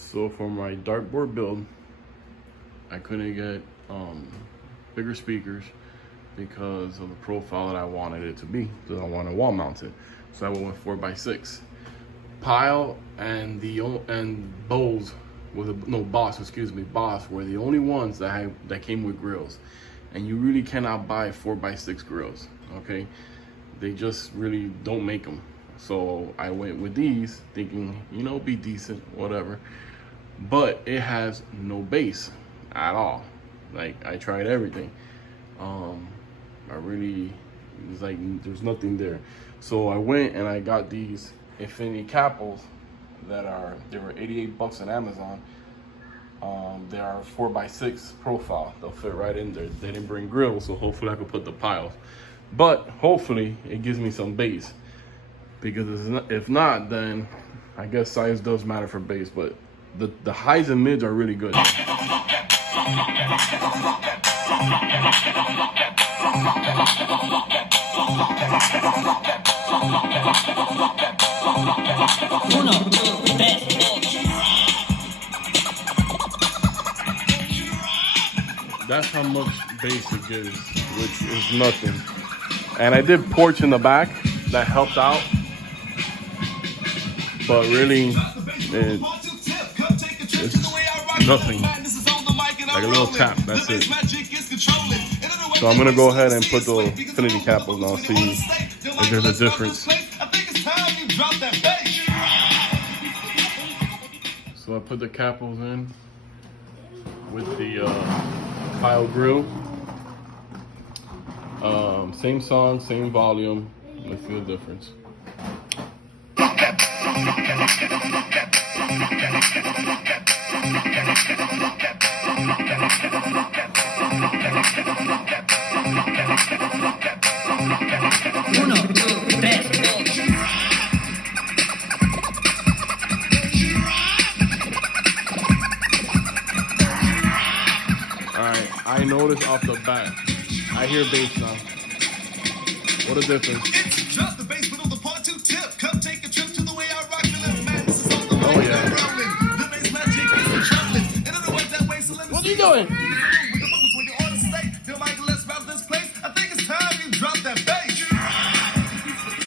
So for my dartboard build, I couldn't get bigger speakers because of the profile that I wanted it to be, because I wanted wall mounted. So I went with 4x6. Pyle and Bose Boss were the only ones that came with grills, and you really cannot buy 4x6 grills. Okay, they just really don't make them. So I went with these, thinking, you know, be decent, whatever. But it has no bass at all. Like, I tried everything. It's like there's nothing there. So I went and I got these Infinity Kappas they were 88 bucks on Amazon. They are 4x6 profile. They'll fit right in there. They didn't bring grills, so hopefully I could put the piles. But hopefully it gives me some bass, because if not, then I guess size does matter for bass. But the highs and mids are really good. That's how much bass it gives, which is nothing. And I did porch in the back, that helped out. But really, it's nothing. Like a little tap, that's it. So I'm gonna go ahead and put the Infinity Kappas on, see if there's a difference. So I put the Kappas in with the Pyle grill. Same song, same volume. Let's see the difference. Alright, I noticed off the bat. I hear bass now. What a difference. It's just the bass with the part 2 tip. Come take a trip to the way I rock the left man. This is all the way. Oh yeah. The bass magic is the chocolate. In other words, that way, so let me. What are you doing?